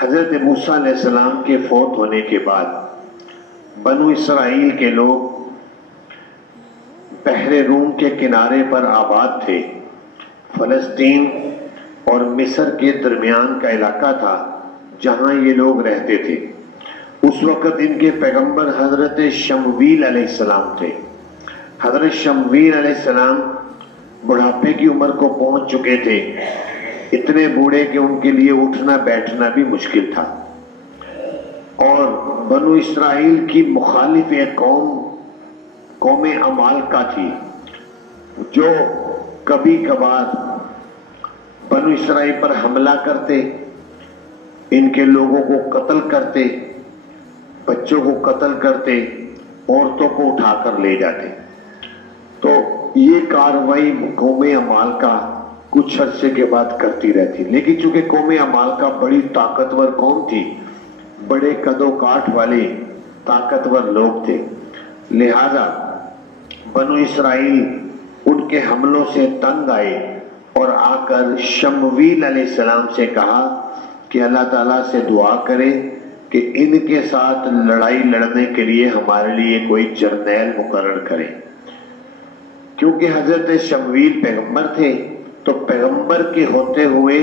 حضرت موسیٰ علیہ السلام کے فوت ہونے کے بعد بنو اسرائیل کے لوگ بحر روم کے کنارے پر آباد تھے۔ فلسطین اور مصر کے درمیان کا علاقہ تھا جہاں یہ لوگ رہتے تھے۔ اس وقت ان کے پیغمبر حضرت شمویل علیہ السلام تھے۔ حضرت شمویل علیہ السلام بڑھاپے کی عمر کو پہنچ چکے تھے، اتنے بوڑھے کہ ان کے لیے اٹھنا بیٹھنا بھی مشکل تھا، اور بنو اسرائیل کی مخالف ایک قوم عمالقہ تھی جو کبھی کبھار بنو اسرائیل پر حملہ کرتے، ان کے لوگوں کو قتل کرتے، بچوں کو قتل کرتے، عورتوں کو اٹھا کر لے جاتے۔ تو یہ کارروائی قوم عمالقہ کچھ عرصے کے بعد کرتی رہتی، لیکن چونکہ قوم عمالقہ بڑی طاقتور قوم تھی، بڑے قد و کاٹ والے طاقتور لوگ تھے، لہذا بنو اسرائیل ان کے حملوں سے تنگ آئے اور آ کر شمویل علیہ السلام سے کہا کہ اللہ تعالیٰ سے دعا کرے کہ ان کے ساتھ لڑائی لڑنے کے لیے ہمارے لیے کوئی جرنیل مقرر کرے، کیونکہ حضرت شمویل پیغمبر تھے تو پیغمبر کے ہوتے ہوئے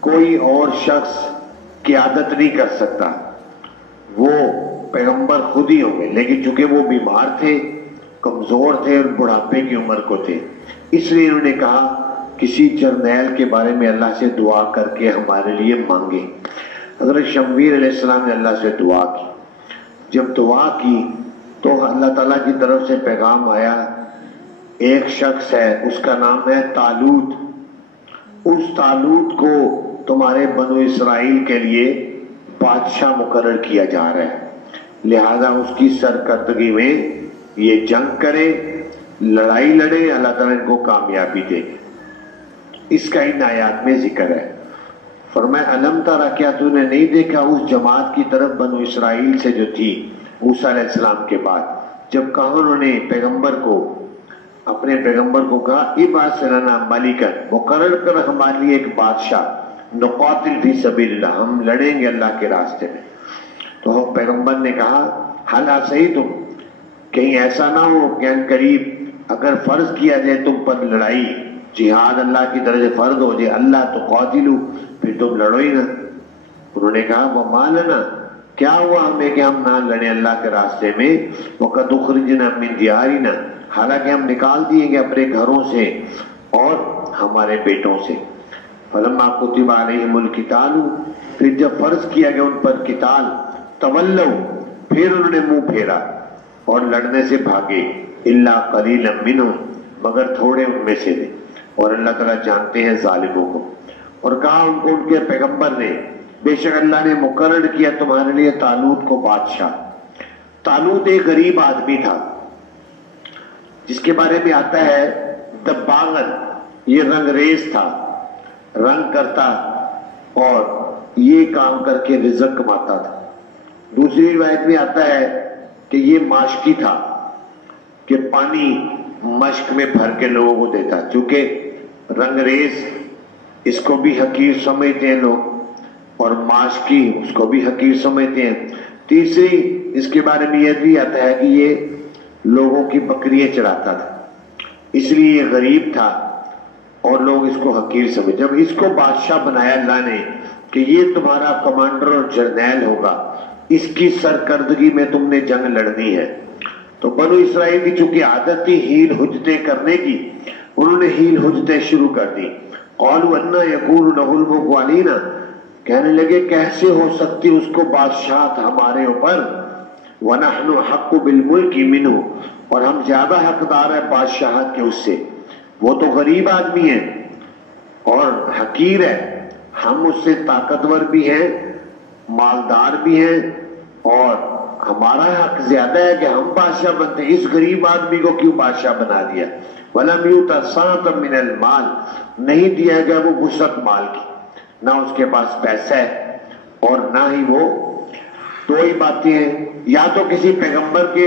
کوئی اور شخص قیادت نہیں کر سکتا، وہ پیغمبر خود ہی ہوں گے، لیکن چونکہ وہ بیمار تھے، کمزور تھے اور بڑھاپے کی عمر کو تھے، اس لیے انہوں نے کہا کسی جرنیل کے بارے میں اللہ سے دعا کر کے ہمارے لیے مانگے۔ حضرت شمویل علیہ السلام نے اللہ سے دعا کی۔ جب دعا کی تو اللہ تعالیٰ کی طرف سے پیغام آیا، ایک شخص ہے، اس کا نام ہے طالوت، اس طالوت کو تمہارے بنو اسرائیل کے لیے بادشاہ مقرر کیا جا رہا ہے، لہذا اس کی سرکردگی میں یہ جنگ کرے، لڑائی لڑے، اللہ تعالیٰ ان کو کامیابی دے۔ اس کا ان آیات میں ذکر ہے۔ فرمایا الم ترى، کیا تو نے نہیں دیکھا اس جماعت کی طرف بنو اسرائیل سے جو تھی موسیٰ علیہ السلام کے بعد، جب کہا انہوں نے اپنے پیغمبر کو کہا ابعث لنا ملکا، مقرر کر ہمارے لیے ایک بادشاہ، نقاتل فی سبیل اللہ، ہم لڑیں گے اللہ کے راستے میں۔ تو پیغمبر نے کہا حل عصیتم، کہیں ایسا نہ ہو کہ ان قریب اگر فرض کیا جائے تم پر لڑائی، جہاد اللہ کی طرف سے فرض ہو جائے، اللہ تو قاتلو، پھر تم لڑو ہی نہ۔ انہوں نے کہا وما لنا، کیا ہوا ہمیں کہ ہم نہ لڑیں اللہ کے راستے میں، وقد اخرجنا من دیارنا، حالانکہ ہم نکال دیے گے اپنے گھروں سے اور ہمارے بیٹوں سے۔ فلما کتب علیہم القتال، پھر جب فرض کیا گیا ان پر قتال، تولوا، پھر انہوں نے منہ پھیرا اور لڑنے سے بھاگے، الا قلیلا منہم، مگر تھوڑے ان میں سے تھے، اور اللہ تعالیٰ جانتے ہیں ظالموں کو۔ اور کہا ان کو ان کے پیغمبر نے بے شک اللہ نے مقرر کیا تمہارے لیے طالوت کو بادشاہ۔ طالوت ایک غریب آدمی تھا جس کے بارے میں آتا ہے دباغن، یہ رنگ ریز تھا، رنگ کرتا اور یہ کام کر کے رزق کماتا تھا۔ دوسری روایت میں آتا ہے کہ یہ ماشکی تھا، کہ پانی مشک میں بھر کے لوگوں کو دیتا، چونکہ رنگ ریز اس کو بھی حقیر سمجھتے ہیں لوگ، اور ماشکی اس کو بھی حقیر سمجھتے ہیں۔ تیسری اس کے بارے میں یہ بھی آتا ہے کہ یہ لوگوں کی بکریاں چراتا تھا، اس لیے یہ غریب تھا اور لوگ اس کو حقیر سمجھے۔ جب اس کو بادشاہ بنایا اللہ نے کہ یہ تمہارا کمانڈر اور جرنیل ہوگا، اس کی سرکردگی میں تم نے جنگ لڑنی ہے، تو بنو اسرائیل کی چونکہ عادت تھی ہیل حجتیں کرنے کی، انہوں نے ہیل حجتیں شروع کر دی۔ قالوا انا یکون له الملک علینا، کہنے لگے کیسے ہو سکتی اس کو بادشاہت ہمارے اوپر، وَنَحْنُ حَقُّ بِالْمُلْكِ مِنْهُ، اور ہم زیادہ حقدار ہیں بادشاہت کے اس سے، وہ تو غریب آدمی ہے اور حقیر ہے، ہم اس سے طاقتور بھی ہیں، مالدار بھی ہیں، اور ہمارا حق زیادہ ہے کہ ہم بادشاہ بنتے ہیں، اس غریب آدمی کو کیوں بادشاہ بنا دیا۔ وَلَمْ يُؤْتَ سَعَةً مِنَ الْمَالِ، نہیں دیا گیا وہ وسعت مال کی، نہ اس کے پاس پیسہ ہے اور نہ ہی وہ، دو ہی باتیں ہیں، یا تو کسی پیغمبر کے